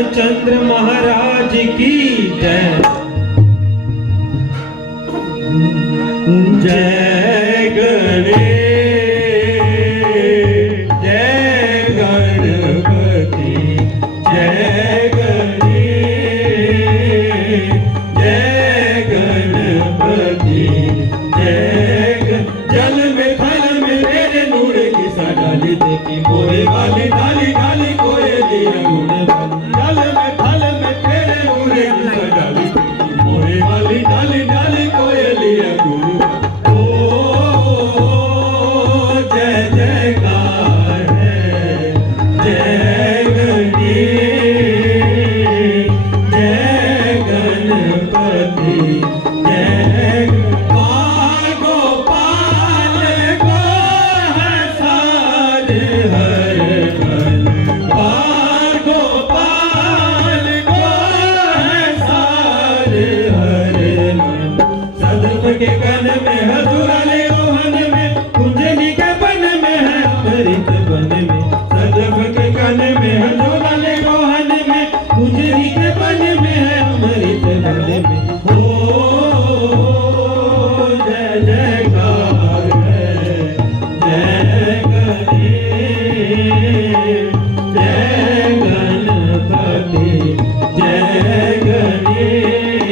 रामचंद्र महाराज की जय। जय गणेश जय गणपति जय गणेश जय गणपति जय। जल में थल में मेरे नूर की सा डाली देखी मोरे वाली डाली डाली कोयलिया गुण जल में थल में तेरे नूर की सा डाली देखी मोरे वाली डाली डाली कोयलिया गुण। जय जयकार है जय गणेश जय गणपति जय। गोपाल को है सार हर बल गोपाल को है सार हर मन। सदफ के कन में हजूराले रोहन में कुंजनी के बन में है अमृत बन में। सदफ के कन में हजूराले रोहन में कुंजनी के बन में है अमृत बन में। हो जय जयकार है जय गणेश जय गणपति जय गणेश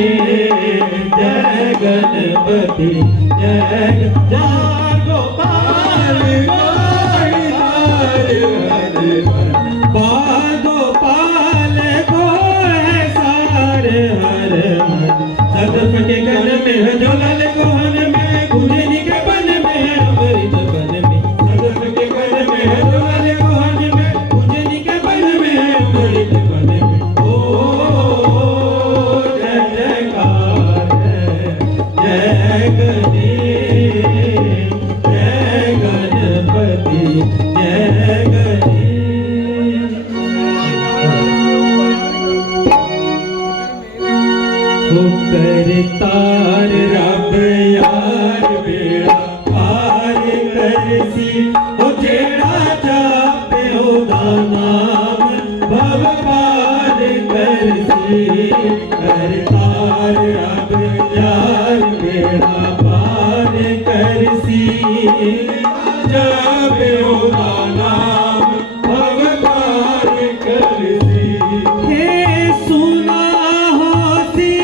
जय गणपति जय। गोपाल गोपाल को है सार हर मन। सदफ के कन में है झोलल गोहन में कुंजनी के बन में है अमृत बन में। सदफ के कन में है झोलल गोहन में कुंजनी के बन में है अमृत बन में। ओ जय जयकार है जय गणेश जय गणपति जय गणेश। करतार रब यार बेड़ा पार करसी ओ जेड़ा जापे ओदा नाम भव पार करसी। करतार रब यार बेड़ा पार करसी जापे ओदा नाम भव पार करसी। हे सुना होसी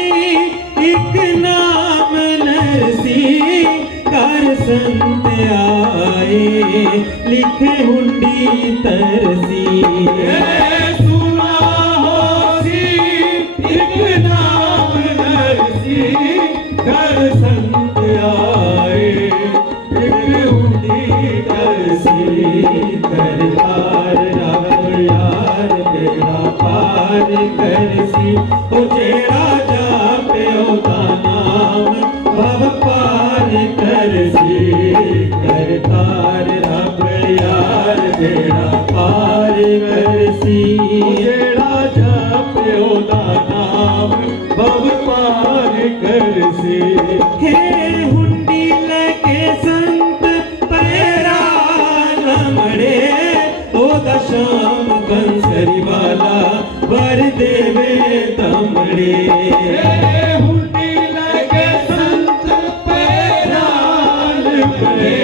एक नाम नरसी कर संत आए लिखे हुंडी तरसी। सुना होसी एक नाम नरसी कर संत आए लिखे हुंडी तरसी। करतार रब यार बेड़ा पार करसी ओ जेड़ा जापे ओदा नाम भव पार करसी। करतार रब यार बेड़ा पार करसी ओ जेड़ा जापे ओदा नाम भव पार करसी। हे हुंडी लेके संत पैरा न मड़े ओदा श्याम बंसरी वाला वर देवे तमड़े। हुंडी लगे संत पैरा न मड़े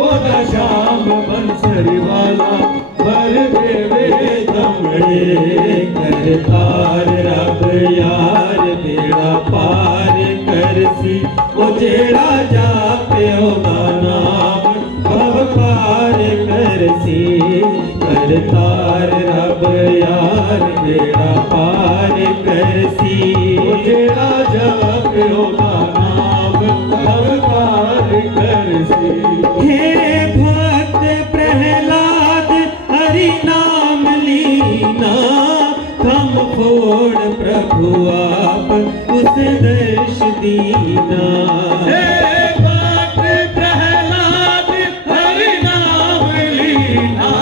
ओदा श्याम बंसरी वाला वर देवे तमड़े। करतार रब यार बेड़ा पार करसी ओ जेड़ा जापे ओदा नाम भव पार करसी। करतार रब यार बेड़ा पार करसी ओ जेड़ा जापे ओदा नाम भव पार करसी। हे भक्त प्रहलाद हरि नाम लीना थम फोड़ प्रभु आप उस दर्श दीना। हे भक्त प्रहलाद हरि नाम लीना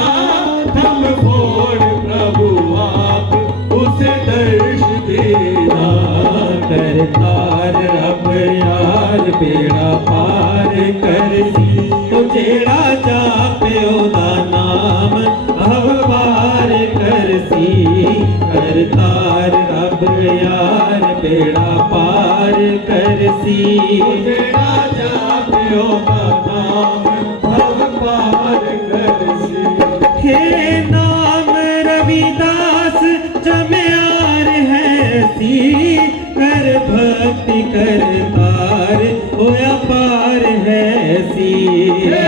थम फोड़ प्रभु आप उस दर्श दीना। करतार रब यार बेड़ा पार करसी तो जेड़ा जापे ओदा नाम भव पार करसी। करतार यार बेड़ा पार करसी। जेड़ा जापियो नाम भव पार करसी। हे नाम रविदास जम्यार है सी, कर भक्ति कर तार होया पार है सी। हे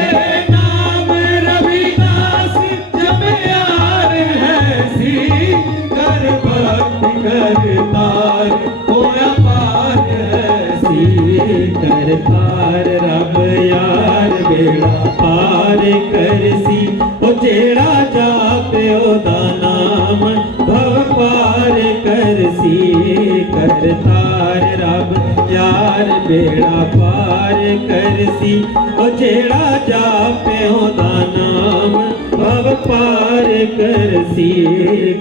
नाम रविदास जम्यार है सी, कर भक्ति कर तार होया पार है सी। कर तार रब यार बेड़ा पार करसी। ओ जेड़ा जापियो दा नाम भव पार करसी। कर तार रब यार बेड़ा पार करसी। ओ जेड़ा जापियो दा नाम भव पार करसी।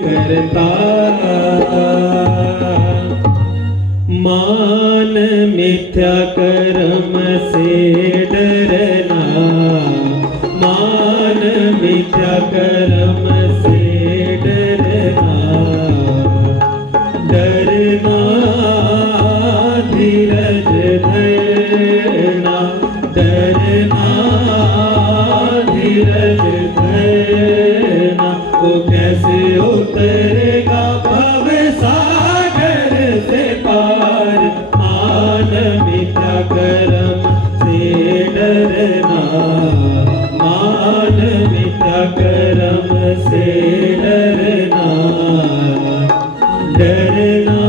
कर तार मान मिथ्या कर्म से डरना, मान मिथ्या कर्म से डरना। डरना धीरज धरना, डरना धीरज धरना। वो कैसे उतरेगा भव सागर से पार। मान मिथ्या कर्म से डरना, मान मिथ्या कर्म से डरना। डरना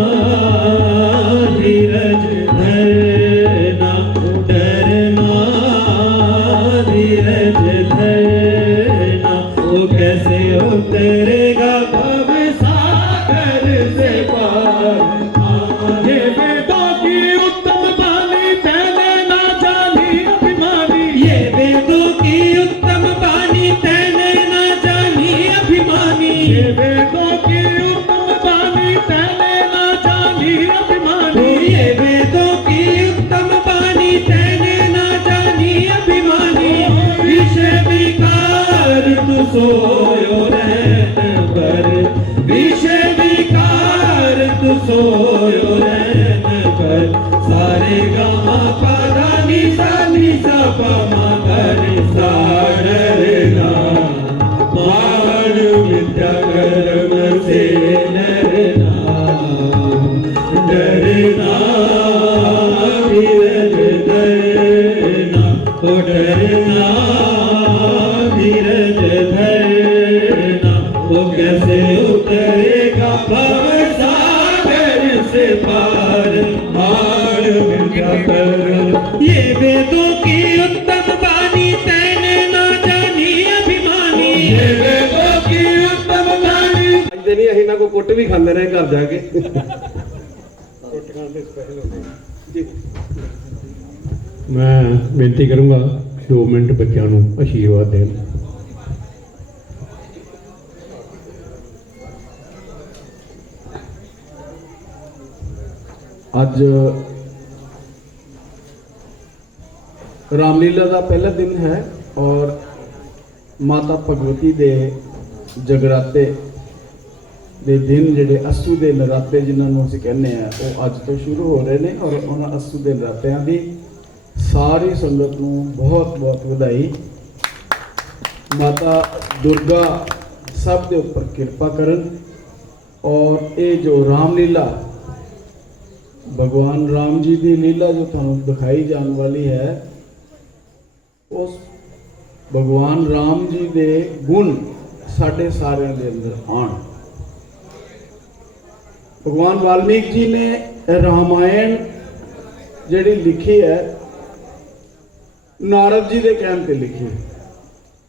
धीरज धरना, डरना धीरज धरना। वो कैसे उतरेगा भव सागर से पार। ये वेदों की उत्तम बानी तैने ना जानी अभिमानी। ये वेदों की उत्तम बानी तैने न जानी अभिमानी। ये वेदों की उत्तम बानी तैने ना जानी अभिमानी। ये वेदों की उत्तम बानी तैने न जानी अभिमानी। विषय विकार तू सोयो रहन पर, विषय विकार तू सोयो रहन पर। सारे गामा पदा नि सा प मा ग रे सा। डरना मान मिथ्या कर्म से डरना, डरना धीरज धरना। ओ डरना धीरज धरना। वो कैसे उतरेगा भव सागर से पार। मान मिथ्या कर्म ये वेदों की उत्तम बानी तैने ना जानी अभिमानी। ये वेदों की उत्तम बानी। अजदे नहीं असीं इन्हां को कुट भी खांदे रहे घर जाके। मैं बेनती करूंगा 2 मिनट बच्चों को आशीर्वाद दें। अज रामलीला का पहला दिन है और माता भगवती दे जगराते दे दिन जिहड़े अस्सू दे नराते जिन्होंने असीं कहने हैं वो अज तो शुरू हो रहे हैं। और उन्होंने अस्सू दे नरातियां दी सारी संगत को बहुत बहुत बधाई। माता दुर्गा सब के उपर कृपा करन। और ये जो रामलीला भगवान राम जी की लीला जो थानू दिखाई जाने वाली है, उस भगवान राम जी के गुण साढ़े सारे के अंदर आन। भगवान वाल्मीकि जी ने रामायण जिहड़ी लिखी है नारद जी के कहने पे लिखी।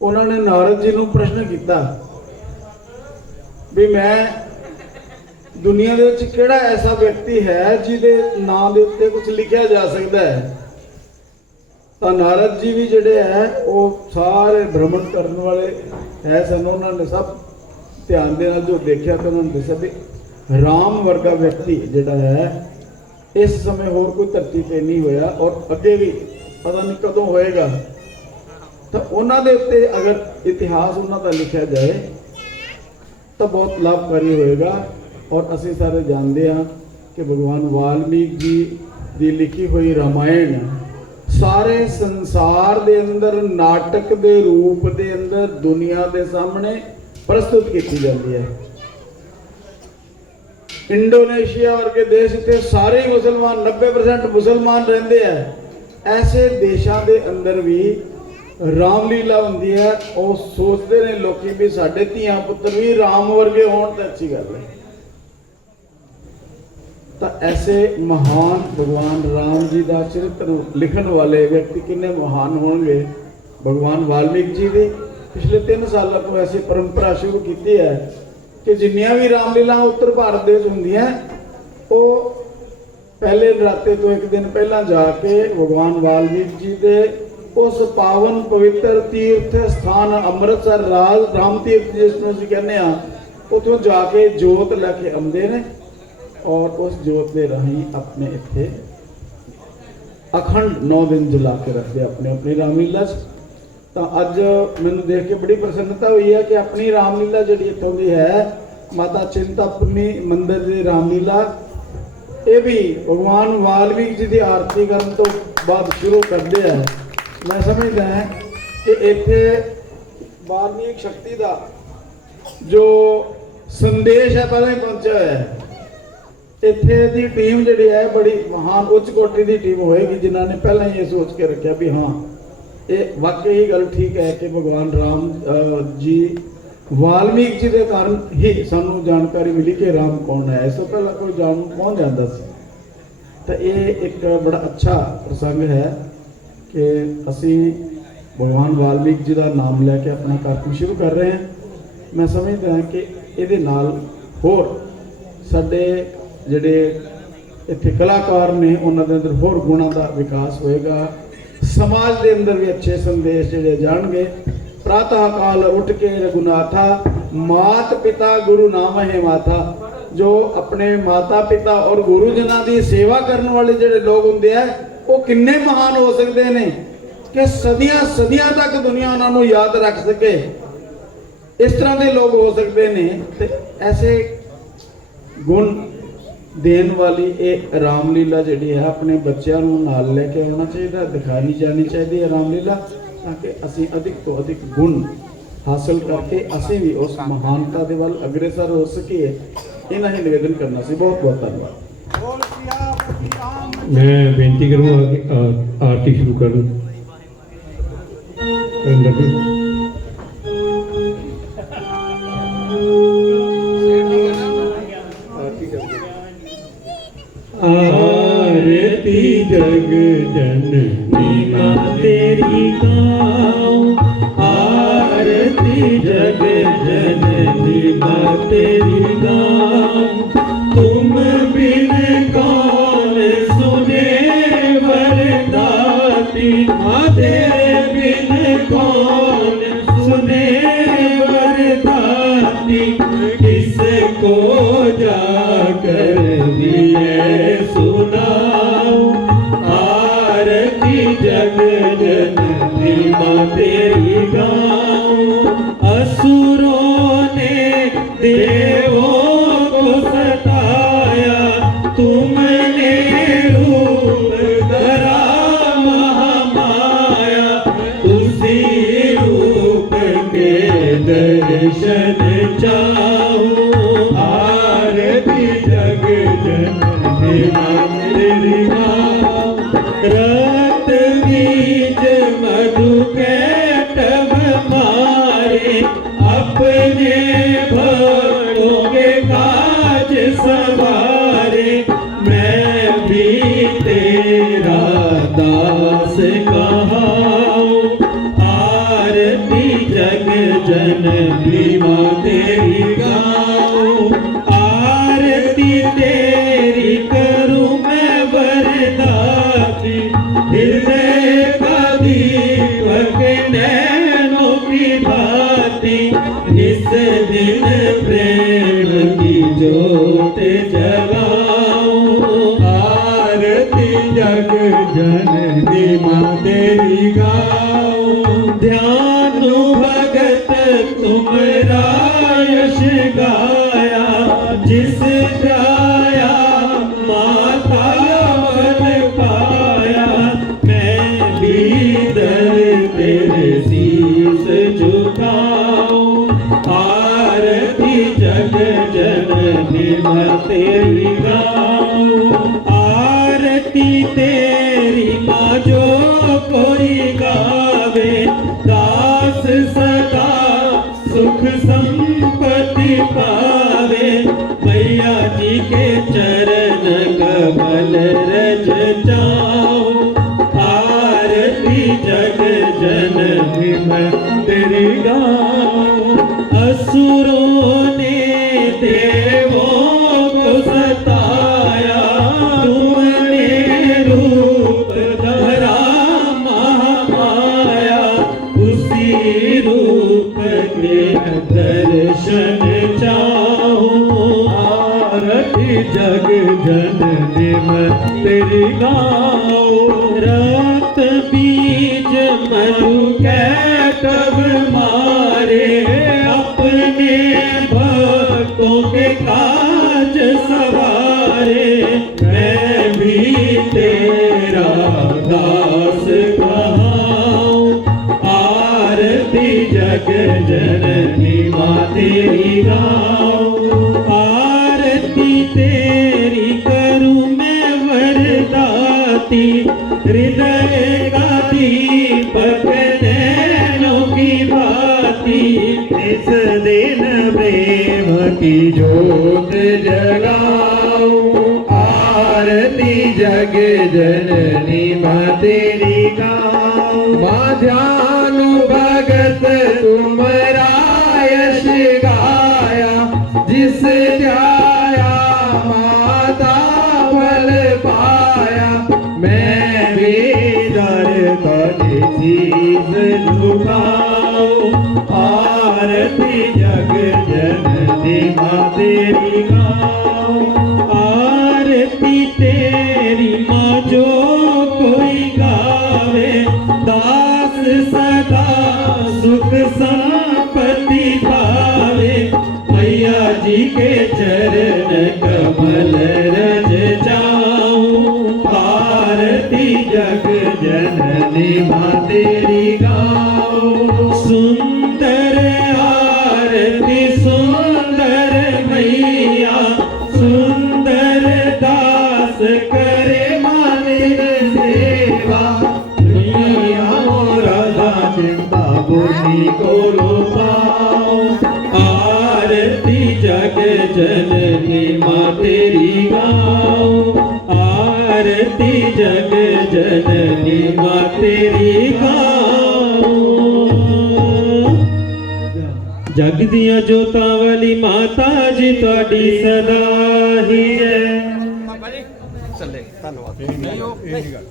उन्होंने नारद जी को प्रश्न किया भी मैं दुनिया दे विच किहड़ा ऐसा व्यक्ति है जिहदे नाम दे उत्ते कुछ लिखा जा सकता है। तो नारद जी भी जिहड़े है वो सारे भ्रमण करने वाले है सन। उन्होंने सब ध्यान दे नाल जो देखा तो उन्होंने दस्या भी राम वर्गा व्यक्ति जिहड़ा है इस समय होर कोई धरती पे नहीं होया और अगे भी पता नहीं कदों होएगा। तो उन्होंने उत्ते अगर इतिहास उन्होंने लिखा जाए तो बहुत लाभकारी होएगा। और असीं सारे जानते हैं कि भगवान वाल्मीकि जी की लिखी हुई रामायण सारे संसार के अंदर नाटक के रूप के अंदर दुनिया के सामने प्रस्तुत की जाती है। इंडोनेशिया वर्गे देश इतने सारे ही मुसलमान 90% मुसलमान रहते हैं। ऐसे देशों के अंदर भी रामलीला होंदी है और सोचते हैं लोग भी साढ़े धियां पुत्र भी राम वर्गे होण तो अच्छी गल है। तो ऐसे महान भगवान राम जी का चरित्र लिखण वाले व्यक्ति किन्ने महान होंगे। भगवान वाल्मीकि जी ने पिछले 3 साल तो ऐसी परंपरा शुरू की है कि जिन्नियां भी रामलीला उत्तर भारत देश होंदियां वो पहले नराते तो एक दिन पहला जाके भगवान वाल्मीकि जी के उस पावन पवित्र तीर्थ स्थान अमृतसर राम तीर्थ जिसमें असीं कहने उतों जाके जोत लैके आते हैं और उस जोत के राही अपने इत्थे अखंड 9 दिन जला के रखते अपने अपनी रामलीला। तो अज मैनूं देख के बड़ी प्रसन्नता हुई है कि अपनी रामलीला जी इतों की है माता चिंतापुरनी मंदिर की रामलीला ये भी भगवान वाल्मीकि जी की आरती करने तो बाद शुरू करते हैं। मैं समझदा है कि इत्थे वाल्मीकि शक्ति का जो संदेश है पहले ही पहुंचा है। इत्थे दी टीम जी है बड़ी महान उच्च कोटि की टीम होएगी जिन्होंने पहले ही ये सोच के रखा भी हाँ ये वाकई ही गल ठीक है कि भगवान राम जी वाल्मीकि जी के कारण ही सानू जानकारी मिली कि राम कौन है। इस तो पहला कोई जान कौन जानता सी। तो ये एक बड़ा अच्छा प्रसंग है कि असी भगवान वाल्मीकि जी का नाम लैके अपना कार्यक्रम शुरू कर रहे हैं। मैं समझदा कि ये नाल होर साडे जिहड़े इत्थे कलाकार ने उन्होंने अंदर होर गुणों का विकास होएगा। समाज के अंदर भी अच्छे संदेश जिहड़े जाणगे। प्रातः काल उठ के रघुनाथा मात पिता गुरु नाम है माथा। जो अपने माता पिता और गुरुजनों की सेवा करने वाले जिहड़े लोग होंदे आ वो किन्ने महान हो सकते हैं कि सदियां सदियां तक दुनिया उन्होंने याद रख सके। इस तरह के लोग हो सकते हैं। ऐसे गुण देन वाली एक रामलीला जी है अपने बच्चों नाल लेके आना चाहिए, दिखानी जानी चाहिए रामलीला ताकि असी अधिक तो अधिक गुण हासिल करके असी भी उस महानता के वाल अग्रसर हो सके। इन्ना ही निवेदन करना सी। बहुत बहुत धन्यवाद। मैं बेनती करूँगा आरती शुरू करूँ। आरती जग जननी माँ तेरी गाऊं। आरती जग जननी माँ तेरी गाऊं। तुम बिन कौन सुने वरदाती। तेरे बिन कौन सुने वरदाती। किसको जाकर दिए सुनाऊं। आरती जग जननी माँ तेरी गाऊं। असुरों ने देवों को सताया तुमने रूप धरा महामाया। उसी रूप के दर्शन चाहूं। आरती जग जननी माँ तेरी गाऊं। रक्त बीज मधु कैटभ मारे अपने भक्तों के काज सवारे। मैं भी तेरा दास कहाऊं। आरती जग जननी माँ तेरी गाऊं। आरती तेरी करूं मैं वरदाती। हृदय का दीपक नैनों की भांति। इस दिन प्रेम की ज्योत जगाऊं। आरती जग जननी माँ तेरी गाऊं। ध्यान भगत तुमरा यश गाया। जिस ध्याया कमल रज चाहूं, आरती जग जननी मैं तेरी गाऊं। असुरों ने देवों को सताया, तुमने रूप धरा महामाया, उसी रूप के दर्शन चाहूं। आरती जग जननी मैं तेरी गाऊं। रक्त बीज मरु कैटभ मारे, अपने भक्तों के काज सवारे। मैं भी तेरा दास कहाऊं, आरती जग जननी मां तेरी गाऊं। आरती तेरी करूं मैं वरदाती, हृदय का दीपक नैनों की बाती। इस दिन प्रेम की जोत जगाऊं, आरती जग जननी मां तेरी गाऊं। मां ध्यानु भगत तुमरा यश गाया, जिस ध्याया माता फल पाया। मैं भी दर कद शीस झुकाऊं, आरती जग जननी मां तेरी गाऊं। आरती तेरी मां जो कोई गावे, दास सदा सुख संपत्ति पावे। मैया जी के चरण कमल रज चाहूं, आरती जग जननी मां तेरी गाऊं। सुंदर आरती सुंदर मैया, सुंदर दास करे मालिक सेवा। मैया राधा चिंता बुद्धि को लो पाओ, आरती जग जननी मां तेरी गाऊं। आरती जग जननी मां तेरी गाऊं। जग दिया जोतां वाली माता जी तुहाडी सदा ही है। ਚੱਲੇ ਧੰਨਵਾਦ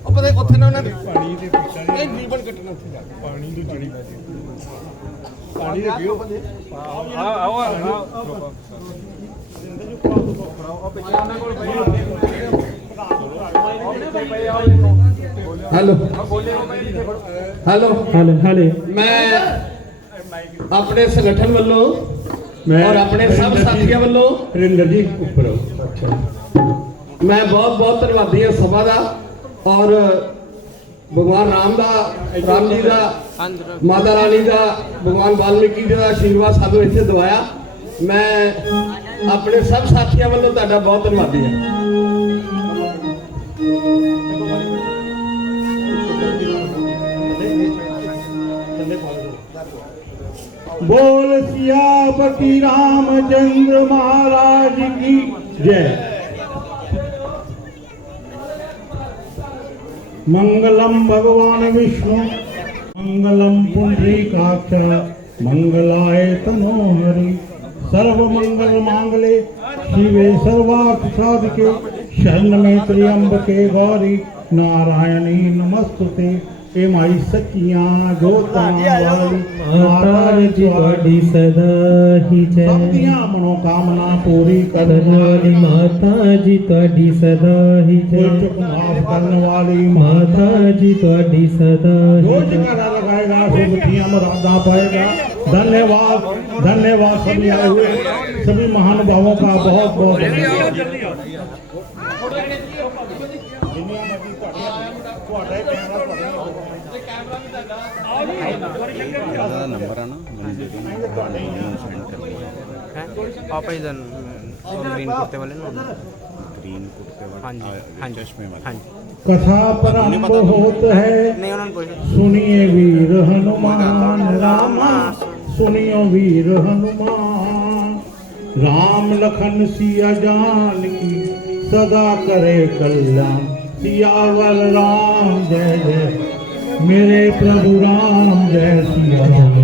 ਉਹ ਪਤਾ ਉੱਥੇ ਨਾ ਉਹਨਾਂ ਦੇ ਪਾਣੀ ਦੇ ਪਿੱਛੇ ਇਹ ਰੀਬਨ ਕੱਟਣਾ ਉੱਥੇ ਜਾ ਕੇ ਪਾਣੀ ਦੀ ਜੜੀ ਪਾਣੀ ਦੇ ਪੀਓ ਆਓ हेलो हेलो हाले हाले मैं अपने संगठन वालों मैं और अपने सब साथियों वालों हरिंदर जी ऊपर आओ। अच्छा मैं बहुत बहुत धन्यवादी हाँ सभा का और भगवान राम जी का माता रानी का भगवान वाल्मीकि जी का आशीर्वाद सानू इत्थे दवाया। मैं अपने सब साथियों वालों तुहाडा बहुत धन्यवादी हाँ। बोल सियापति रामचंद्र महाराज की जय। मंगलम भगवान विष्णु मंगलम पुंडरीकाक्ष मंगलाय तनोहरि। सर्व मंगल मांगले शिवे सर्वार्थ साधिके शरण में त्र्यंबके गौरी नारायणी नमस्तुते। ए माई सच्चियां जोतां वाली माता जी तुहाडी सदा ही जय। सबदियां मनोकामना पूरी करने वाली माता जी तुहाडी सदा ही जय। चुप माफ करने वाली माता जी तुहाडी सदा ही जय। जो जगह लगाएगा सुखियां मुरादा पाएगा। धन्यवाद धन्यवाद सभी आए हुए सभी महानुभावों का बहुत बहुत धन्यवाद। ਨੰਬਰ ਆ ਨਾ ਮੈਨੂੰ ਦੇ ਦਿਓ ਮੈਂ ਸੈਂਡ ਕਰ ਦੂੰਗਾ ਆਪਾਂ ਇਧਰ ग्रीन कुर्ते वाले ना ग्रीन कुर्ते वाले हाँ जी हाँ चश्मे वाले हाँ जी। कथा प्रारंभ होत है नहीं उन्होंने पूछा सुनिए वीर हनुमान रामा सुनियो वीर हनुमान। राम लखन सिया जान की सदा करे कल्याण। सियावर राम जय जय मेरे प्रभु राम जय सिया राम।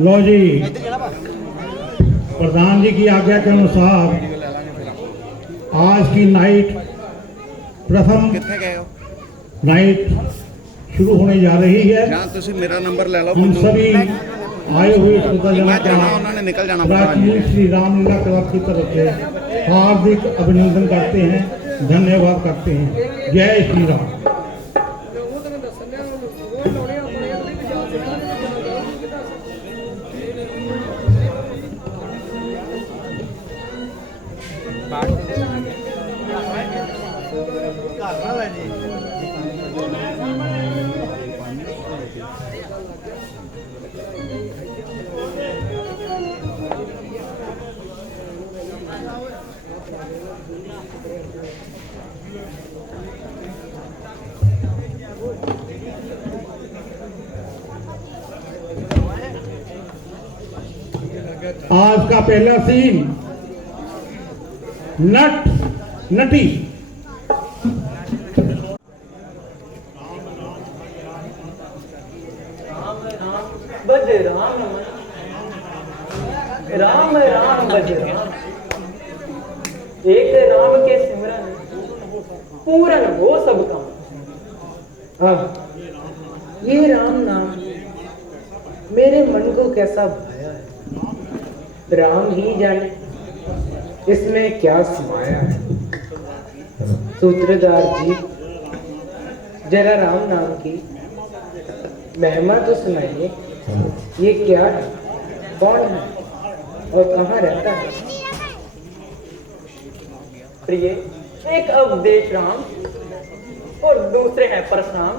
लो जी, प्रधान जी की आज्ञा के अनुसार आज की नाइट प्रथम नाइट शुरू होने जा रही है। मेरा नंबर ले लो। उन सभी आए हुए श्रोताजनों का निकल जाना प्राचीन श्री रामलीला क्लब की तरफ से हार्दिक अभिनंदन करते हैं, धन्यवाद करते हैं। जय श्री राम। आज का पहला सीन नट नटी। बज राम राम राम बज राम। एक राम के सिमरन पूरन हो सब काम। ये राम नाम मेरे मन को कैसा भाया है। राम ही जाने इसमें क्या समाया है। सूत्रधार जी जरा राम नाम की महिमा तो सुनाइए। ये क्या है, कौन है और कहाँ रहता है। प्रिय, एक अवधेश राम और दूसरे हैं परशुराम,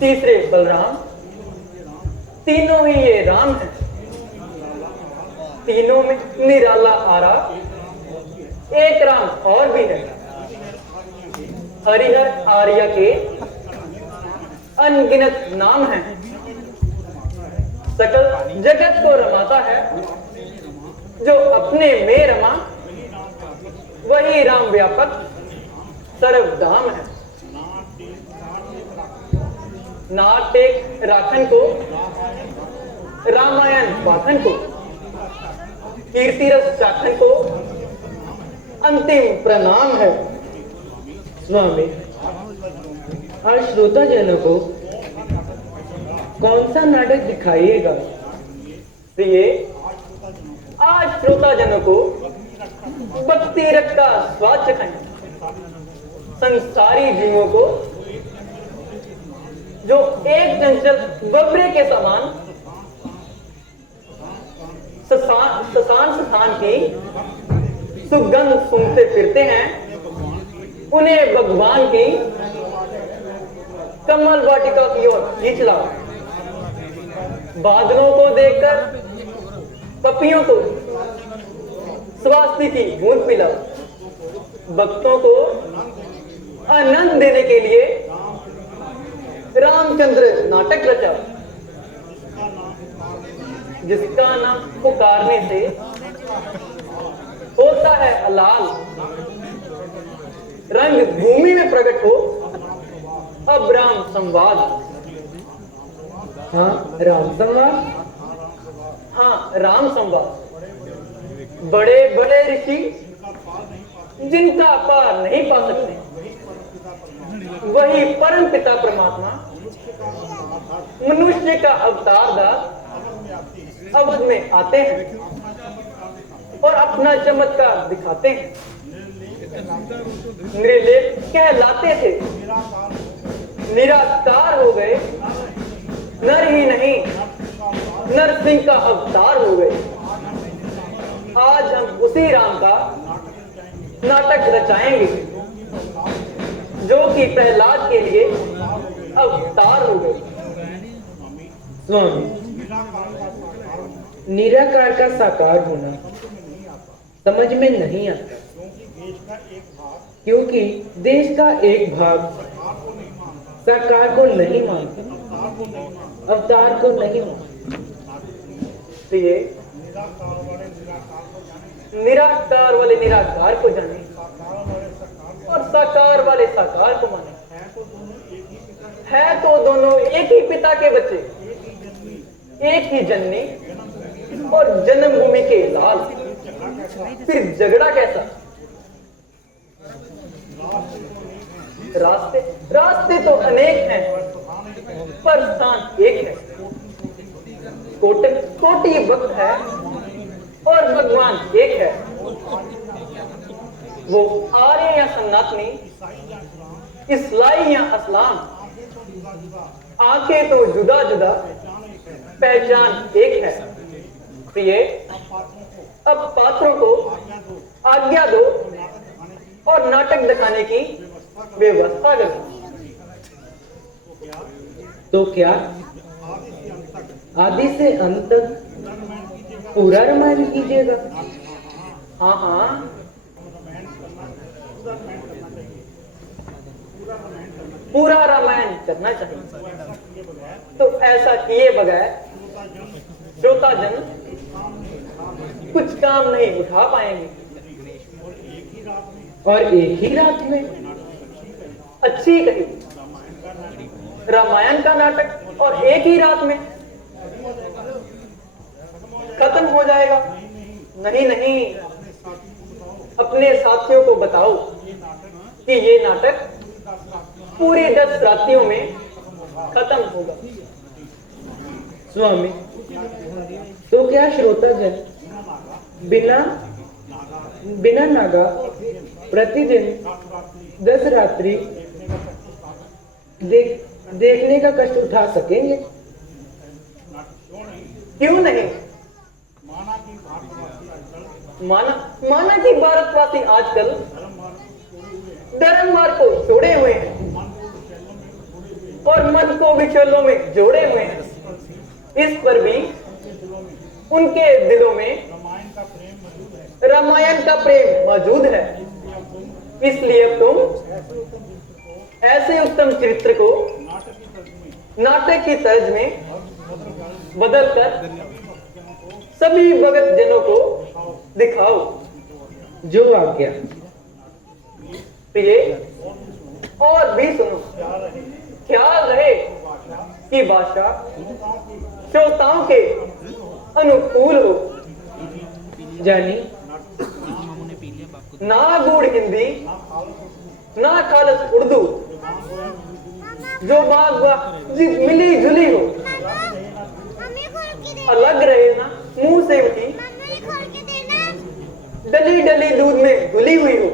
तीसरे बलराम। तीनों ही ये राम हैं। तीनों में निराला आरा एक राम और भी है। हरिहर आर्य के अनगिनत नाम हैं। सकल जगत को रमाता है। जो अपने में रमा वही राम व्यापक सर्वधाम है। नाटेक राखन को रामायण पाठन को कीर्तिरस चाखन को अंतिम प्रणाम है। स्वामी, आज श्रोता जनों को कौन सा नाटक दिखाइएगा। प्रिय, आज श्रोता जनों को भक्ति रस का स्वाद चखाएं। संसारी जीवों को जो एक चंचल बबरे के समान ससान की सुगंध सूंघते फिरते हैं, उन्हें भगवान की कमल वाटिका की ओर खींच लाओ। बादलों को देखकर पपियों को स्वास्थ्य की बूंद पिलाओ। भक्तों को आनंद देने के लिए रामचंद्र नाटक रचाओ, जिसका नाम पुकारने से होता है अलाल। रंग भूमि में प्रकट हो अब राम संवाद। हाँ, राम संवाद। हाँ, राम संवाद। बड़े बड़े ऋषि जिनका पार नहीं पा सकते, वही परम पिता परमात्मा मनुष्य का अवतार दास अवध में आते हैं और अपना चमत्कार दिखाते हैं। निर्लेप कहलाते थे, निराकार हो गए। नर ही नहीं, नरसिंह का अवतार हो गए। आज हम उसी राम का नाटक रचाएंगे जो कि प्रहलाद के लिए अवतार हो गए। स्वामी, निराकार का साकार होना समझ में नहीं आता, क्योंकि देश का एक भाग साकार को नहीं मानता। अवतार को नहीं माना। प्रिय, निराकार वाले निराकार को जाने और साकार वाले साकार को माने। है तो दोनों एक ही पिता के बच्चे, एक ही जननी और जन्मभूमि के लाल, फिर झगड़ा कैसा? रास्ते रास्ते तो अनेक हैं, पर स्थान एक है। कोटि भक्त है और भगवान एक है। वो आर्य या सन्नातनी, इस्लाई या असलाम, आंखें तो जुदा जुदा, पहचान एक है। प्रिय, अब पात्रों को आज्ञा दो और नाटक दिखाने की व्यवस्था करो। तो क्या आदि से अंत तक पूरा रामायण कीजिएगा? हाँ हाँ, पूरा रामायण करना चाहिए। तो ऐसा किए बगैर श्रोताजन कुछ काम नहीं उठा पाएंगे। और एक ही रात में, अच्छी कही, रामायण का नाटक और एक ही रात में खत्म हो जाएगा। नहीं नहीं, अपने साथियों को बताओ कि ये नाटक पूरे 10 रात्रियों में खत्म होगा। स्वामी, तो क्या श्रोताजन बिना नागा प्रतिदिन 10 रात्रि देखने का कष्ट उठा सकेंगे? क्यों नहीं? माना कि भारतवासी आजकल धर्म मार्ग को छोड़े हुए हैं और मन को विचलों में जोड़े हुए हैं। इस पर भी उनके दिलों में रामायण का प्रेम मौजूद है। इसलिए अब तुम ऐसे उत्तम चरित्र को नाटक की तर्ज में बदलकर सभी भगत जनों को दिखाओ। जो आज्ञा। प्रिय, और भी सुनो। ख्याल रहे कि भाषा श्रोताओं के अनुकूल हो। जानी, ना गूढ़ हिंदी, ना खालस उर्दू, जो बात मिली जुली हो। अलग रहे ना मुंह से उठी, डली डली दूध में घुली हुई हो।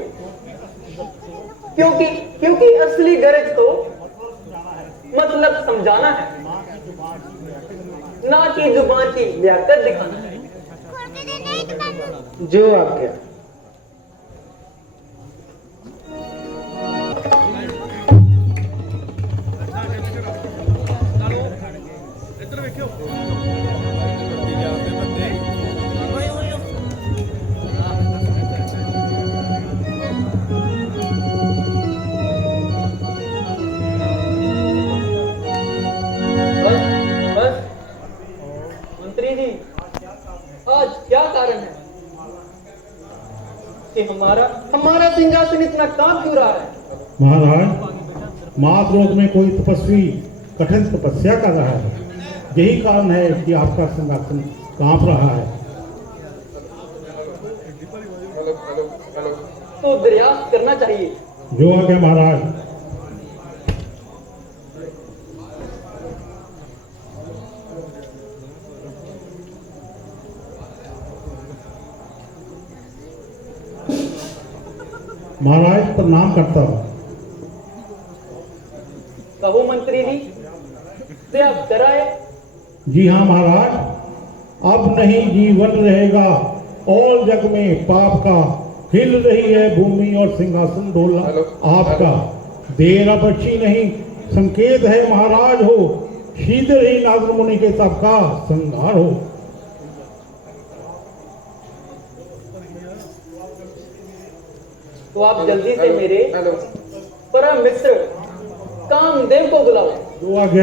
क्योंकि असली गरज तो मतलब समझाना है, ना कि जुबान की लियाकत दिखाना है। जो आज्ञा। आज क्या कारण है कि हमारा सिंहासन इतना कांप क्यों रहा है? महाराज, महाद्रोग में कोई तपस्वी कठिन तपस्या कर रहा है। यही कारण है कि आपका सिंहासन कांप रहा है। तो दरियाफ्त करना चाहिए। जो आगे महाराज। महाराज, प्रणाम करता हूँ। कहो मंत्री जी, दरियाफ्त कराए। जी हाँ महाराज, अब नहीं जीवन रहेगा और जग में पाप का। हिल रही है भूमि और सिंहासन डोला आपका। देर अब अच्छी नहीं, संकेत है महाराज हो। शीघ्र ही नागर मुनि के सबका संहार हो। तो आप जल्दी से मेरे परम मित्र कामदेव को बुलाओ। जो आगे।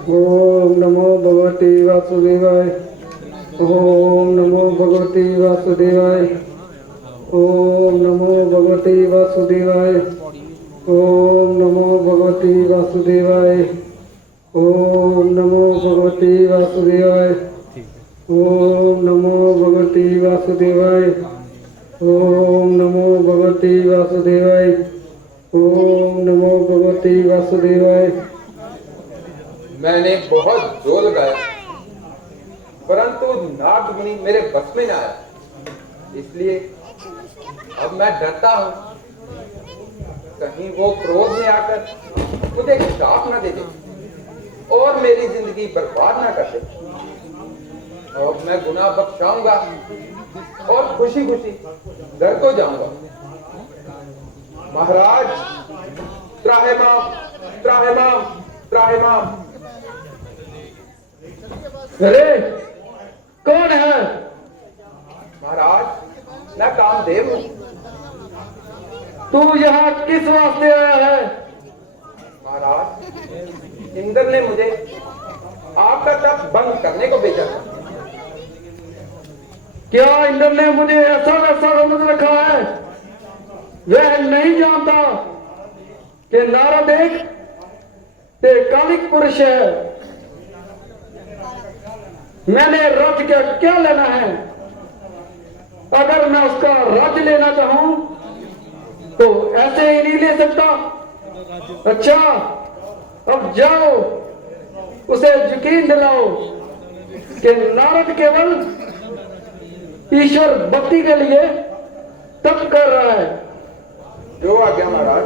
ओम नमो भगवते वासुदेवाय। ओम नमो भगवते वासुदेवाय। ओम नमो भगवते वासुदेवाय। ओम नमो भगवते वासुदेवाय। ओम नमो भगवते वासुदेवाय। ओम नमो भगवते वासुदेवाय। ओम नमो भगवते वासुदेवाय। ओम नमो भगवते वासुदेवाय। मैंने बहुत जोर लगाया परंतु नागमणि मेरे बस में न आया, इसलिए अब मैं डरता हूं कहीं वो क्रोध में आकर मुझे श्राप न दे दे और मेरी जिंदगी बर्बाद ना कर दे। अब मैं गुनाह बख्शाऊंगा और खुशी खुशी घर को जाऊंगा। महाराज त्राहिमाम त्राहिमाम त्राहिमाम। अरे कौन है? महाराज मैं कामदेव हूं। तू यहाँ किस वास्ते आया है? महाराज इंद्र ने मुझे आपका तप बंद करने को भेजा था। क्या इंद्र ने मुझे ऐसा वैसा समझ रखा है? वह नहीं जानता कि नारद एक कालिक पुरुष है। मैंने राज्य का क्या लेना है? अगर मैं उसका राज्य लेना चाहूं तो ऐसे ही नहीं ले सकता। अच्छा अब जाओ उसे यकीन दिलाओ कि नारद केवल ईश्वर भक्ति के लिए तप कर रहा है। जो आज्ञा महाराज।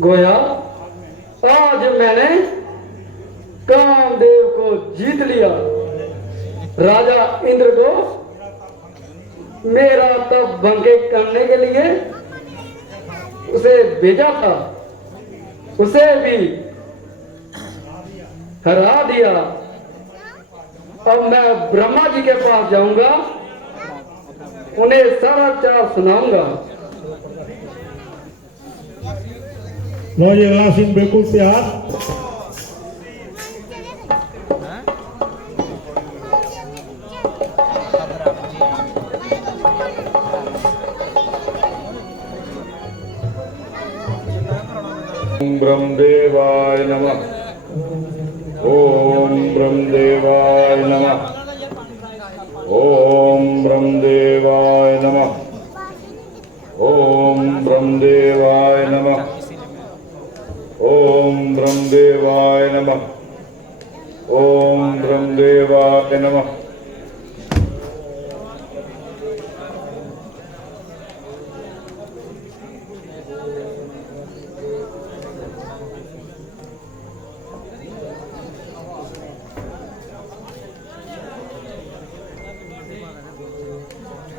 गोया आज मैंने कामदेव को जीत लिया। राजा इंद्र को मेरा तप भंग करने के लिए उसे भेजा था, उसे भी हरा दिया। अब मैं ब्रह्मा जी के पास जाऊंगा, उन्हें समाचार सुनाऊंगा। मुझे अगला सीन बिल्कुल तैयार। ओम ब्रह्मदेवाय नमः। ओम ब्रह्मदेवाय नमः। ओम ब्रह्मदेवाय नमः। ओम ब्रह्मदेवाय नमः। ओम ब्रह्मदेवाय नमः। ओम ब्रह्मदेवाय नमः।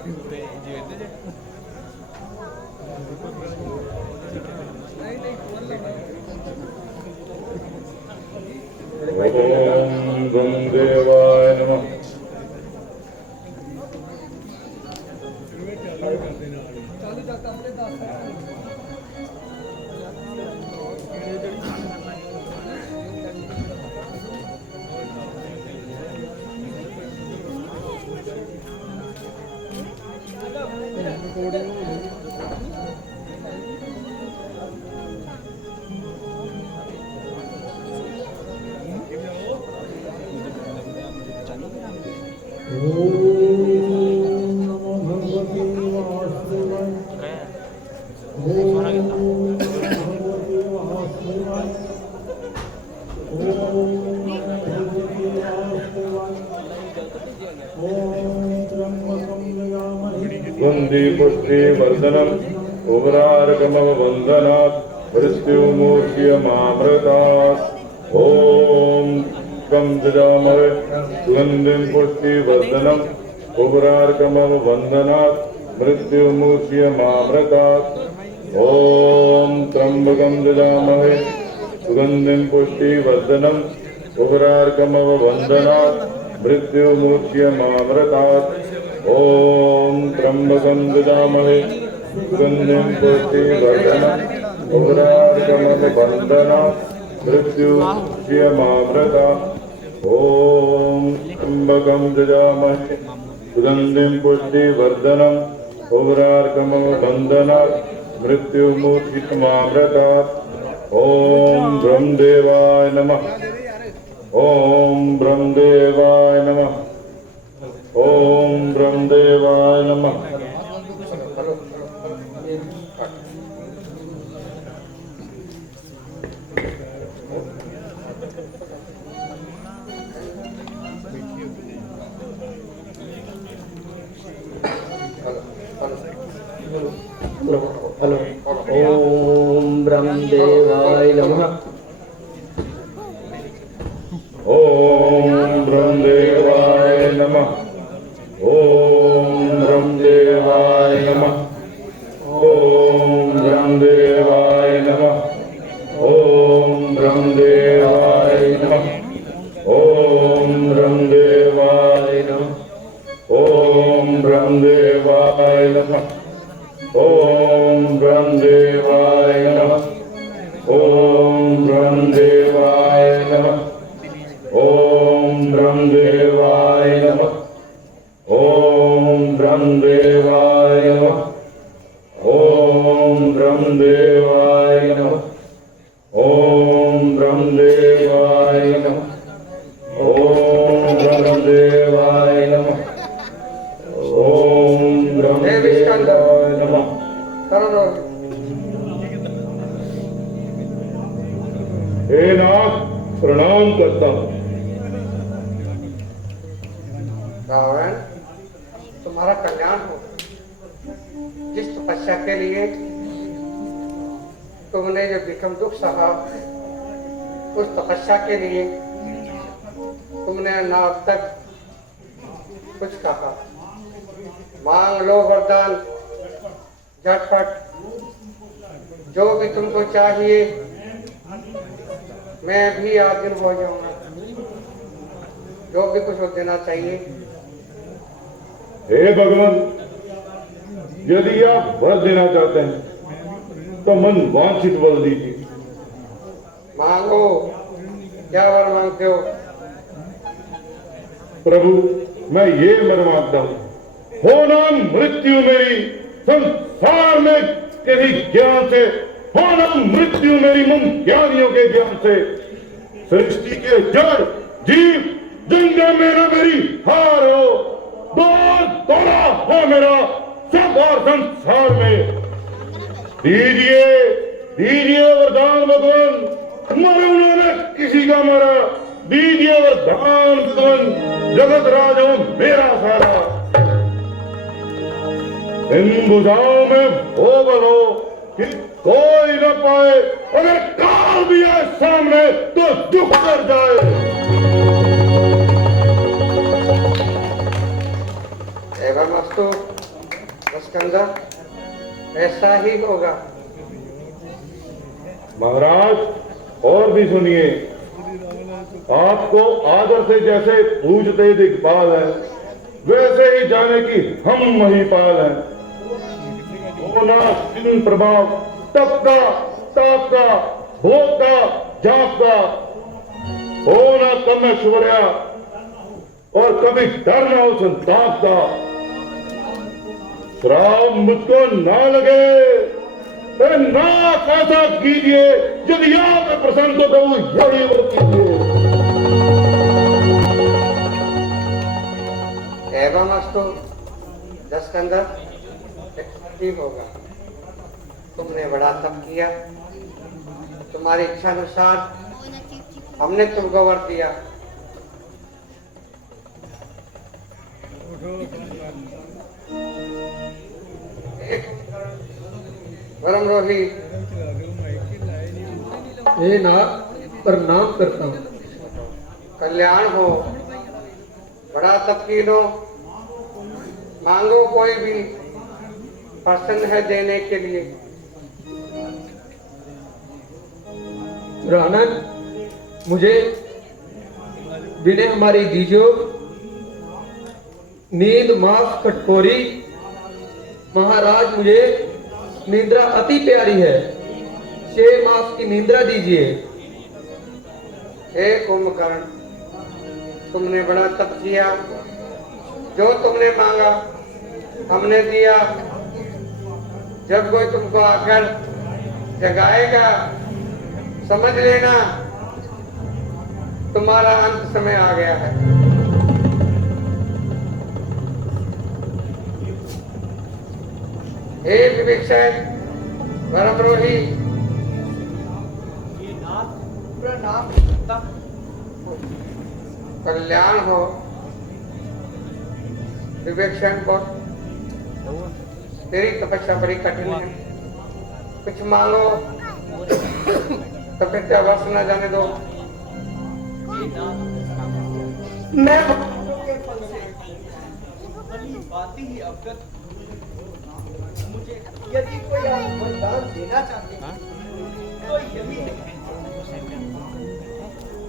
ओम ब्रह्मदेवाय नमः। वंदी पुष्टि वर्धनम उग्रार्गमव वंदनात् मृत्युमूर्त्यमामृतात्। ओम कम दजामहे सुगंधिं पुष्टि वर्धनम उग्रार्गमव वंदनात् मृत्युमूर्त्यमामृतात्। ओम त्र्यंबकं दजामहे सुगंधिं पुष्टि वर्धनम उग्रार्कमवबन्धनात् मृत्युमुच्यमामृतात् ॐ त्र्यम्बकं यजामहे सुगन्धिं पुष्टिवर्धनम् उग्रार्कमवबन्धनात् मृत्युमुच्यमामृतात् ॐ त्र्यम्बकं यजामहे सुगन्धिं पुष्टिवर्धनम् उग्रार्कमवबन्धनात् मृत्युमुच्यमामृतात् ॐ ब्रह्मदेवाय नमः। ॐ ब्रह्मदेवाय नमः। ॐ ब्रह्मदेवाय नमः। हेलो ओम ब्रह्मदेवाय नमः। ॐ ब्रह्मदेवाय नमः। ॐ ब्रह्मदेवाय नमः। ॐ ब्रह्मदेवाय नमः। ॐ ब्रह्मदेवाय नमः। ॐ ब्रह्मदेवाय नमः। ॐ ब्रह्मदेवाय नमः। ॐ ब्रह्मदेवाय नमः। ॐ ब्रह्मदेवाय नमः। ॐ ब्रह्मदेवाय नमः। ॐ ब्रह्मदेवाय नमः। ॐ ब्रह्मदेवाय नमः। ॐ ब्रह्मदेवाय नमः। ॐ ब्रह्मदेवाय नमः। ॐ ब्रह्मदेवाय नमः। हे नाथ प्रणाम करता हूँ। रावण, तुम्हारा कल्याण हो। जिस तपस्या के लिए तुमने जो विक्रम दुख सहा, उस तपस्या के लिए तुमने न अब तक कुछ कहा। मांग लो वरदान झटपट, जो भी तुमको चाहिए। मैं भी आदिन हो जाऊंगा, जो भी कुछ हो देना चाहिए। हे भगवान, यदि आप वर देना चाहते हैं तो मन वांछित वर दीजिए। मांगो, क्या वर मांगते हो? प्रभु, मैं ये वर मांगता हूँ, हो ना मृत्यु मेरी संसार में किसी ज्ञान से, हो ना मृत्यु मेरी मुम ज्ञानियों के ज्ञान से। सृष्टि के जड़ जीव जंगल में न मेरी हार हो, द्वार तोड़ा हो मेरा सब और संसार में। दीजिए दीजिए वरदान भगवान, मरो उन्होंने किसी का मरा। दीजिए वरदान भगवान, जगत राज हो मेरा सारा। इन बुझाओं में वो बलो कि कोई न पाए, अगर काल भी है सामने तो दुख कर जाए। एवं अस्तु स्कंदर, ऐसा ही होगा। महाराज, और भी सुनिए। आपको आदर से जैसे पूजते दिखपाल है, वैसे ही जाने कि हम महिपाल हैं। होना इन प्रभाव, तप का, ताप का, भोग का, जाप का। होना कम ऐश्वर्या और कभी डर न हो संताप का। श्राप मुझको ना लगे, ना ऐसा कीजिए। यदि आप प्रसन्न तो यही वो कीजिए। एवं अस्तु स्कंदर, ठीक होगा। तुमने बड़ा तप किया, तुम्हारी इच्छा अनुसार हमने तुमको वर दिया। वरम रोही, हे नाथ, प्रणाम करता हूँ। कल्याण हो। बड़ा तप कीनो, मांगो कोई भी, प्रसन्न है देने के लिए। रानन, मुझे बिने हमारी दीजो नींद माफ खटकोरी। महाराज मुझे निद्रा अति प्यारी है, 6 मास की निद्रा दीजिए। हे कुंभकर्ण, तुमने बड़ा तप किया, जो तुमने मांगा हमने दिया। जब कोई तुमको आकर जगाएगा समझ लेना तुम्हारा अंत समय आ गया है। हे विभीषण परमद्रोही, कल्याण हो। विभीषण को तेरी तपस्या बड़ी कठिन है, कुछ मांगो तपस्या वश न जाने दो। मैं मुझे यदि कोई आप वरदान देना चाहते हैं तो यही है,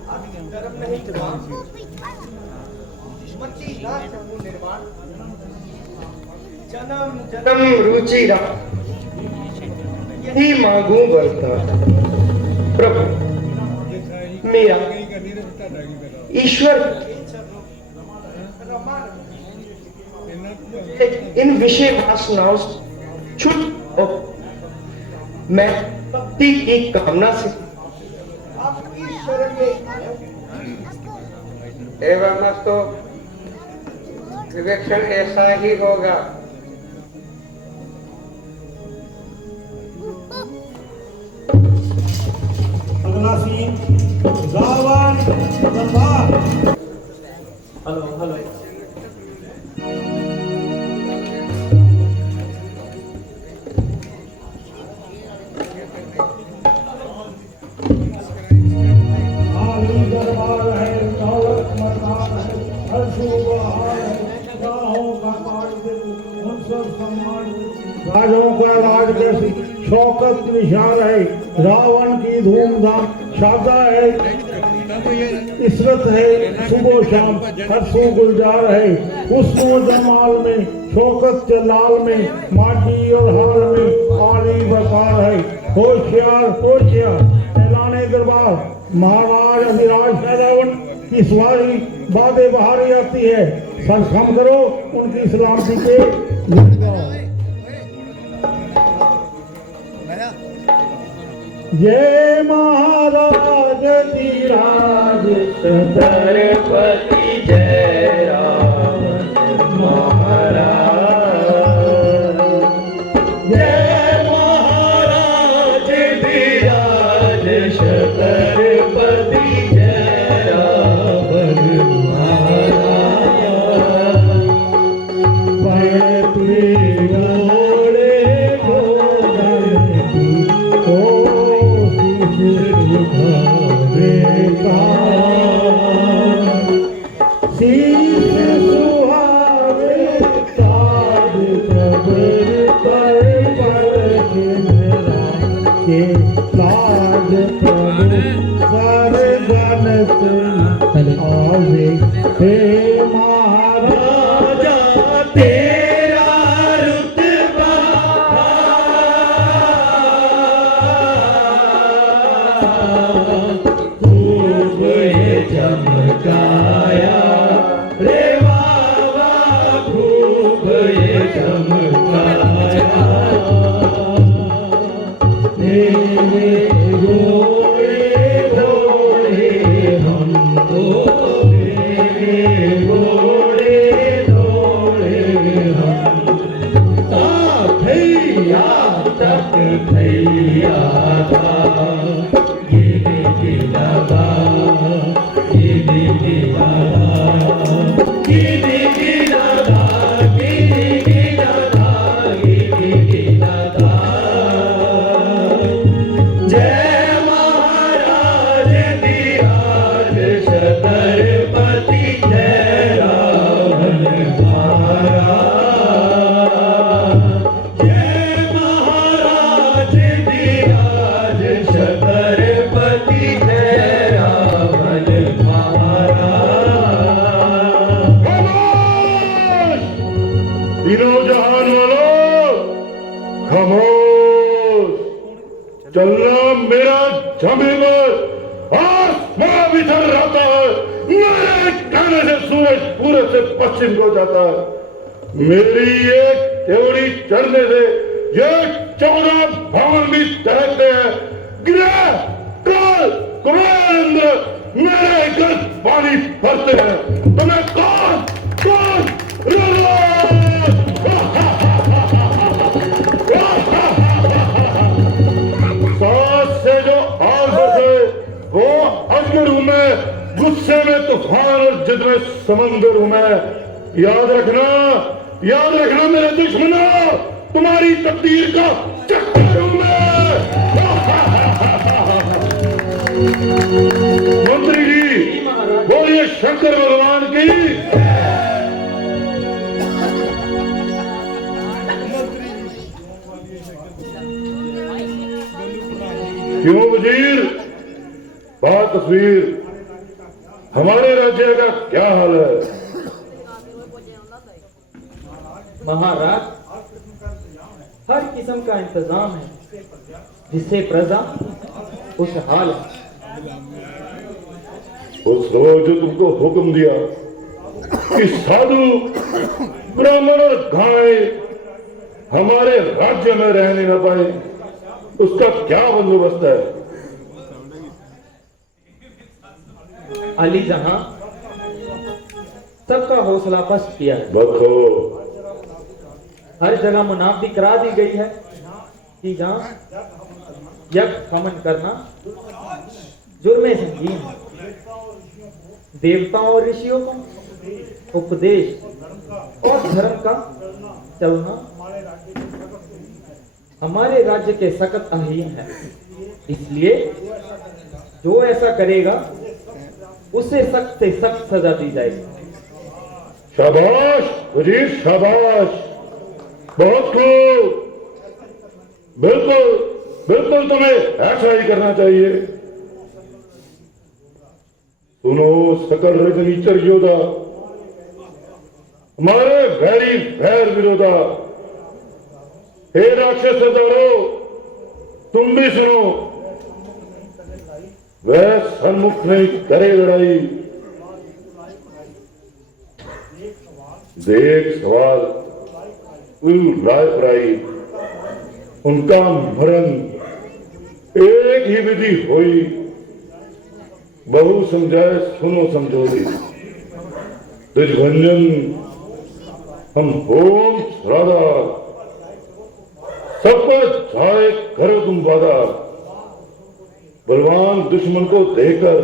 आपकी धर्म नहीं मची ना चहु निर्माण, जन्म जन्म रुचि रा यही मांगू वरदान। प्रभु मेरा ईश्वर इन विषय वासनाओं से छूट हो। मैं भक्ति की कामना से आपकी शरण में एवं मस्तो विवेक्षण ऐसा ही होगा। अगला सीन रावण दरबार। हेलो हेलो आली दरबार है, दौलत मकान है, हर सुबहार है, राहों का ताज दे, उन सब सम्मान दे। राजों का राज कैसी शौकत निशान है, रावण की धूमधाम शादा है, इसरत है सुबह शाम हरसू गुलजार है। हुस्नो जमाल में शौकत जलाल में, माटी और हाल में आली वकार है। होशियार होशियार ऐलाने दरबार, महाराज अधिराज है रावण की सवारी बादे बहारी आती है। सर खम करो उनकी सलामती के गीत गाओ। जय महाराज धीराज छत्रपति जय रावण महाराज। जय महाराज धीराज छत्रपति जय रावण महाराज। पढ़ती घोड़े भोजन की आवे हे महाराजा तेरा रुतबा खूब ये चमकाया रे बाबा, खूब ये चमकाया। तेरे घोड़े घोड़े हमको, तेरे घोड़े घोड़े हम भैया तक भैया था। गिरी गिरा गिरी गिरा गिरी गिरा गिरी गिरा गिरी गिरा। जय महाराज धीराज छत्रपति जय रावण महाराज। जय महाराज धीराज छत्रपति जय रावण। चलना मेरा झमेवर आसमां बिछड़ रहता है, मेरे कहने से सूरज पूरे से पश्चिम को जाता है, मेरी एक त्योड़ी चढ़ने से ये 14 भवन भी दहकते हैं, ग्रह काल कुबेर मेरे घर पानी भरते हैं, तो मैं कौन सांस से जो आग बसे वो अजगर हूं मैं, गुस्से में तूफान और जिद में समंदर हूं मैं। याद रखना मेरे दुश्मनों, तुम्हारी तकदीर का चक्कर हूं मैं। मंत्री जी बोलिए शंकर भगवान की। क्यों वजीर, बात तस्वीर, हमारे राज्य का क्या हाल है? महाराज, हर किस्म का इंतजाम है जिससे प्रजा खुशहाल है। उस रोज जो तुमको हुक्म दिया कि साधु ब्राह्मण और गाय हमारे राज्य में रहने न पाए, उसका क्या बंदोबस्त है? अली जहां सबका हौसला पस्त किया है। बखो हर जगह मुनाफी करा दी गई है कि जहां यज्ञ हवन करना जुर्मे संगीन है। देवताओं और ऋषियों को उपदेश और धर्म का चलना हमारे राज्य के सख्त अहीन है, इसलिए जो ऐसा करेगा उसे सख्त से सख्त सजा दी जाएगी। शाबाश वजीर, शाबाश, बहुत खूब। बिल्कुल तुम्हें ऐसा ही करना चाहिए। सुनो सकल रजनीचर योद्धा, हमारे वैरी वैर विरोधा, हे राक्षस सरदारो, तुम भी सुनो। वह सन्मुख नहीं करे लड़ाई, देख सवाल रायपराई, उनका मरण एक ही विधि होई, बहु समझाए सुनो समझोरी, दुर्भंजन हम होम राधा, सब पर छाए करो तुम वादा, बलवान दुश्मन को देकर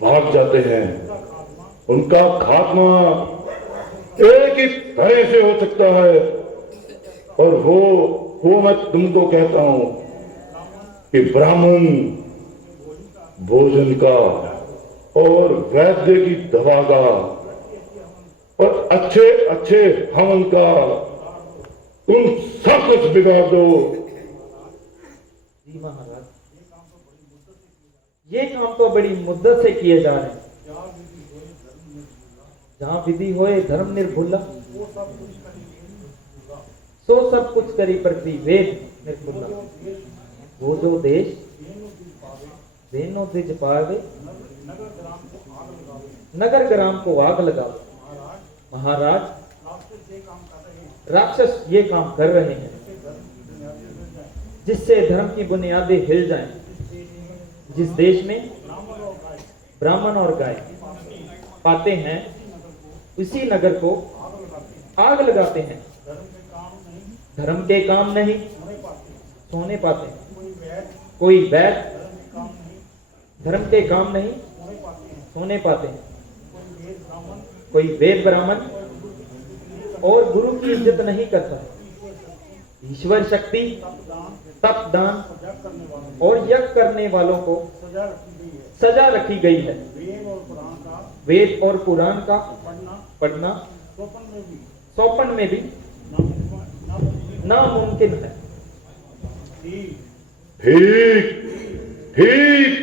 भाग जाते हैं, उनका खात्मा एक ही तरह से हो सकता है, और वो मैं तुमको कहता हूं कि ब्राह्मण भोजन का और वैद्य की दवा का और अच्छे हवन का तुम सब कुछ बिगाड़ दो। जी महाराज, ये काम तो बड़ी मुद्दत से किए जा रहे हैं। जहां विधि होए धर्म निर्भुल्ला, सो सब कुछ करी प्रति वेद निर्भुल्ला, वो जो देश वेनो द्विज पावे, नगर ग्राम को आग लगाओ। महाराज, राक्षस ये काम कर रहे हैं जिससे धर्म की बुनियादें हिल जाएं। जिस देश में ब्राह्मण और गाय पाते हैं, उसी नगर को आग लगाते हैं। धर्म के काम नहीं सोने पाते हैं। कोई वैद धर्म के काम नहीं सोने पाते हैं। कोई वेद ब्राह्मण और गुरु की इज्जत नहीं करता है। ईश्वर शक्ति, तप दान और यज्ञ करने वालों को सजा रखी गई है। वेद और पुराण का पढ़ना सौपन में भी नामुमकिन है। ठीक,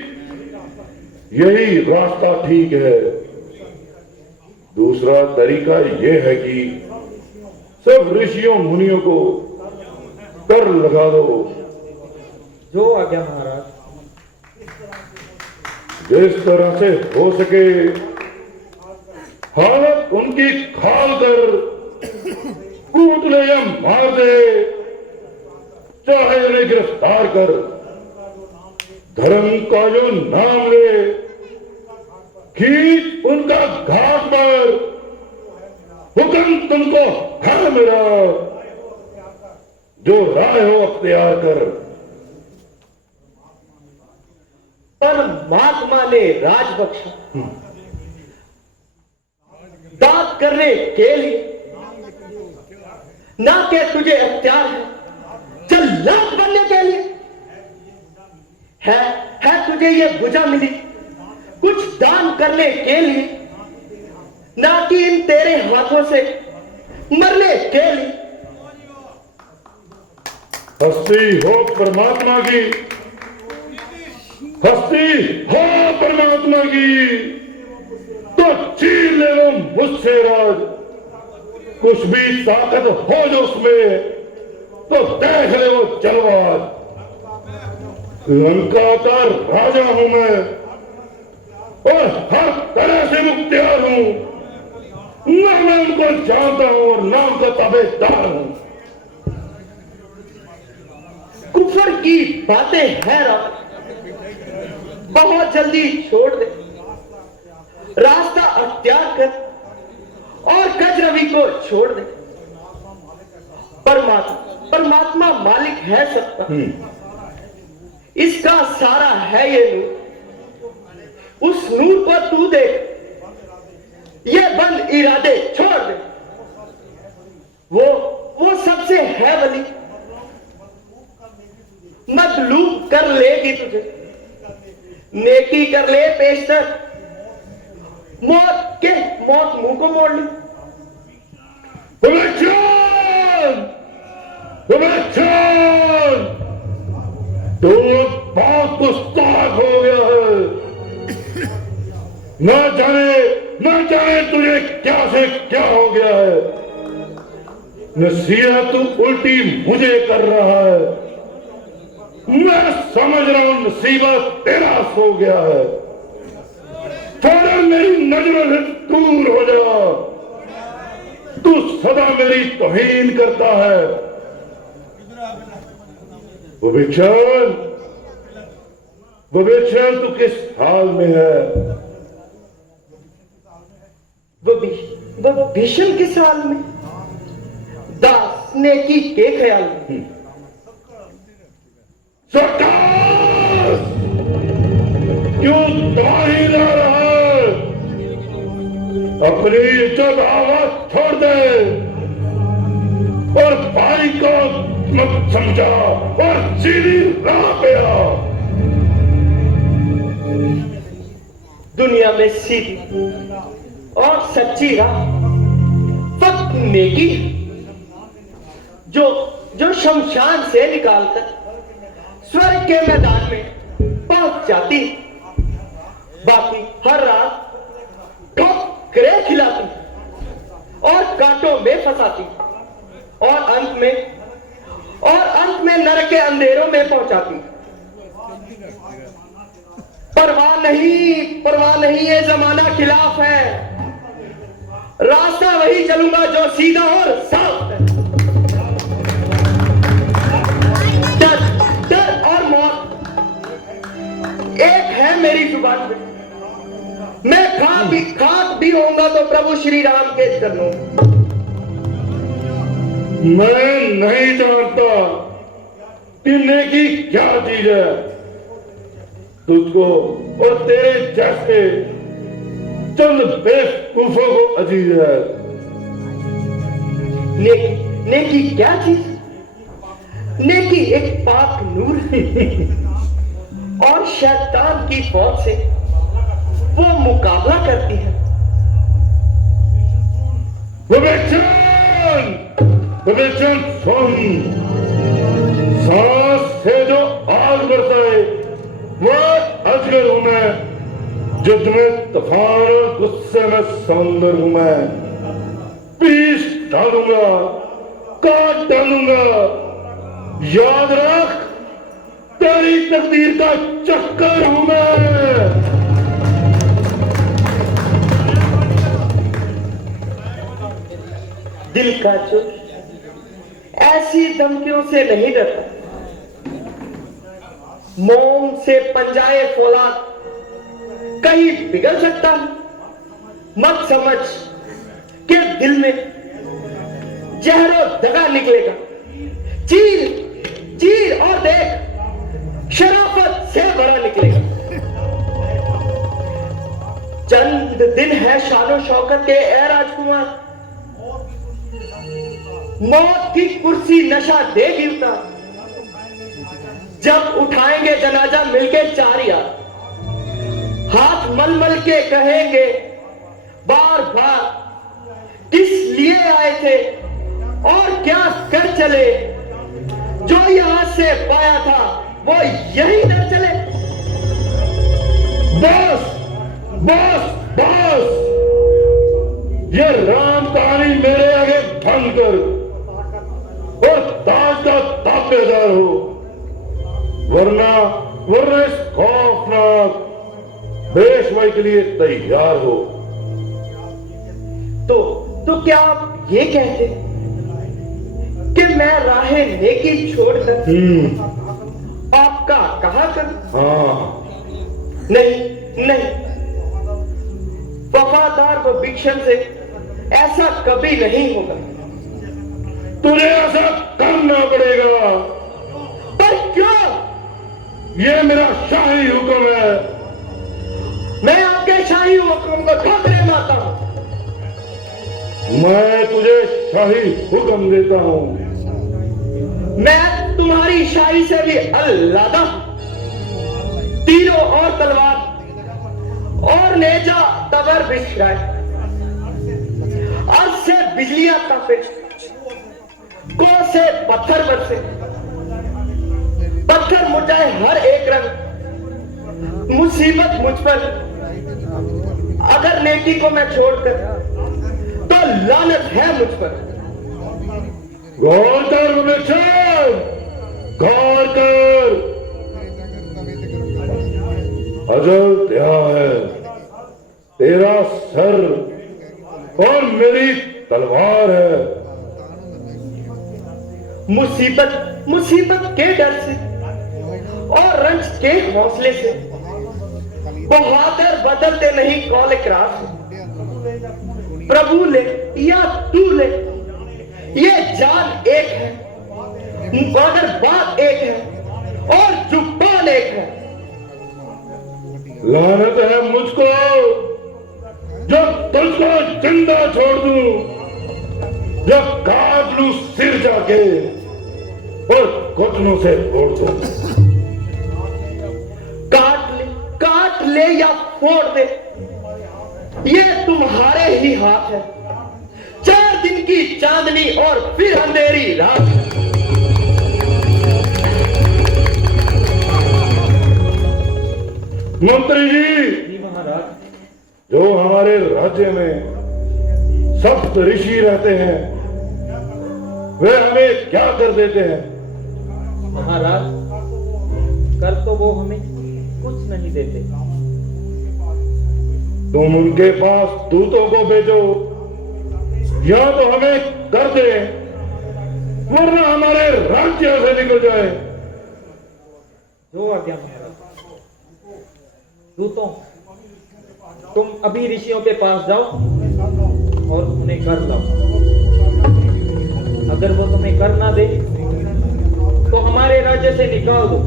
यही रास्ता ठीक है। दूसरा तरीका यह है कि सब ऋषियों मुनियों को कर लगा दो। जो आज्ञा महाराज। जिस तरह से हो सके हालत उनकी खाल कर कूट ले या मार दे, चाहे उन्हें गिरफ्तार कर, धर्म का जो नाम ले खींच उनका घाट पर, हुक्म तुमको है मेरा, जो राय हो अख्तियार कर। परमात्मा ने राज बख्शा दाद करने के लिए, ना कि तुझे अख्तियार है जल्लाद बनने के लिए। है तुझे ये भुजा मिली कुछ दान करने के लिए, ना कि इन तेरे हाथों से मरने के लिए। हस्ती हो परमात्मा की, हस्ती हो परमात्मा की, तो चीर ले लो मुझसे राज। कुछ भी ताकत हो जो उसमें, तो देख ले वो जलवा। लंका का राजा हूं मैं और हर तरह से मुख्तियार हूं, ना मैं उनको जानता हूं और ना उनका ताबेदार हूं। कुफर की बातें हैं राम, बहुत जल्दी छोड़ दे, रास्ता अख्तियार कर और गजरवी को छोड़ दे। परमात्मा मालिक है सबका, इसका सारा है ये नूर। उस नूर को तू देख, ये बंद इरादे छोड़ दे। वो सबसे है वली, मतलूब कर लेगी तुझे, नेकी कर ले पेशतर, मौत मुंह को मोड़ ली। तो बहुत गुस्ताख हो गया है, न जाने तुझे क्या से क्या हो गया है। नसीहत तू उल्टी मुझे कर रहा है, मैं समझ रहा हूं नसीबत तेरा हो गया है। फौरन मेरी नजरों से दूर हो जा, तू सदा मेरी तौहीन करता है। विभीषण तू किस हाल में है? वो भीषण किस हाल में? दास नेकी के ख्याल में। सरकार क्यों तबाही ला रहा है? अपनी इज्जत आवाज छोड़ दे और भाई को मत समझा और सीधी राह पे आ। दुनिया में सीधी और सच्ची राह फक्त नेकी, जो शमशान से निकालकर स्वर्ग के मैदान में पहुंच जाती, बाकी हर रात ठोकरें खिलाती और कांटों में फंसाती और अंत में नरक के अंधेरों में पहुंचाती। परवाह नहीं, ये जमाना खिलाफ है, रास्ता वही चलूंगा जो सीधा और साफ है। डर और मौत एक है मेरी जुबान में, मैं खाक भी होऊंगा तो प्रभु श्री राम के चरणों। मैं नहीं जानता कि नेकी क्या चीज है। तुझको और तेरे जैसे चंद बेवकूफों को अजीज है। नेकी क्या चीज? नेकी एक पाक नूर है और शैतान की फौज से वो मुकाबला करती है। विवेचन सुन, सांस से जो आग बरसाए वह अजगर हूं मैं, युद्ध में तूफान और गुस्से में समुंदर हूं मैं। पीस डालूंगा, काट डालूंगा, याद रख तेरी तेरी तकदीर का चक्कर हूं मैं। दिल का चुर ऐसी धमकियों से नहीं डरता। मोम से पंजाए फौलाद कहीं पिघल सकता है। मत समझ कि दिल में जहरो दगा निकलेगा। चीर चीर और देख, शराफत से भरा निकलेगा। चंद दिन है शानो शौकत के ए राजकुमार, मौत की कुर्सी नशा देगी उतार। जब उठाएंगे जनाजा मिलके चार यार, हाथ मल मल के कहेंगे बार बार किस लिए आए थे और क्या कर चले। जो यहां से पाया था वो यही डर चले। बस बस बस, ये राम कहानी मेरे आगे भंग कर और ताज का ताबेदार हो, वरना वरना इस खौफनाक पेशवाई के लिए तैयार हो। तो क्या आप ये कहते कि मैं राहे नेकी छोड़कर आपका कहा कर? हाँ, नहीं नहीं, वफादार व भिक्षण से ऐसा कभी नहीं होगा। तुझे ऐसा करना पड़ेगा। पर क्यों? ये मेरा शाही हुक्म है। मैं आपके शाही हुक्म को ठुकरे मारता हूं। मैं तुझे शाही हुक्म देता हूं। मैं तुम्हारी शाही से भी अल्लादा। तीरों और तलवार और नेजा तबर बिछाए, अर्श से बिजलियां तपे, को से पत्थर बरसे, पत्थर मुरझाए हर एक रंग। मुसीबत मुझ पर, अगर नेकी को मैं छोड़कर तो लानत है मुझ पर। गौर कर विवेचन, गौर कर। अजल क्या है, तेरा सर और मेरी तलवार है। मुसीबत मुसीबत के डर से और रंज के हौसले से बहादुर बदलते नहीं कौल इकरार से। प्रभु ले या तू ले, ये जान एक है मगर बात एक है और जुबान एक है। लानत है मुझको जब तुझको जिंदा छोड़ दूं, जब काट लूं सिर जाके और घुटनों से फोड़ दूं। काट ले या फोड़ दे, ये तुम्हारे ही हाथ है। 4 दिन की चांदनी और फिर अंधेरी रात। मंत्री जी महाराज, जो हमारे राज्य में सप्त ऋषि रहते हैं, वे हमें क्या कर देते हैं? महाराज, कर तो वो हमें कुछ नहीं देते। तुम उनके पास दूतों को भेजो, या तो हमें कर दे, वरना हमारे राज्य से निकल जाए। जो आज्ञा महाराज। दूतों, तुम अभी ऋषियों के पास जाओ और उन्हें कर लाओ। अगर वो तुम्हें कर ना दे तो हमारे राज्य से निकाल दो।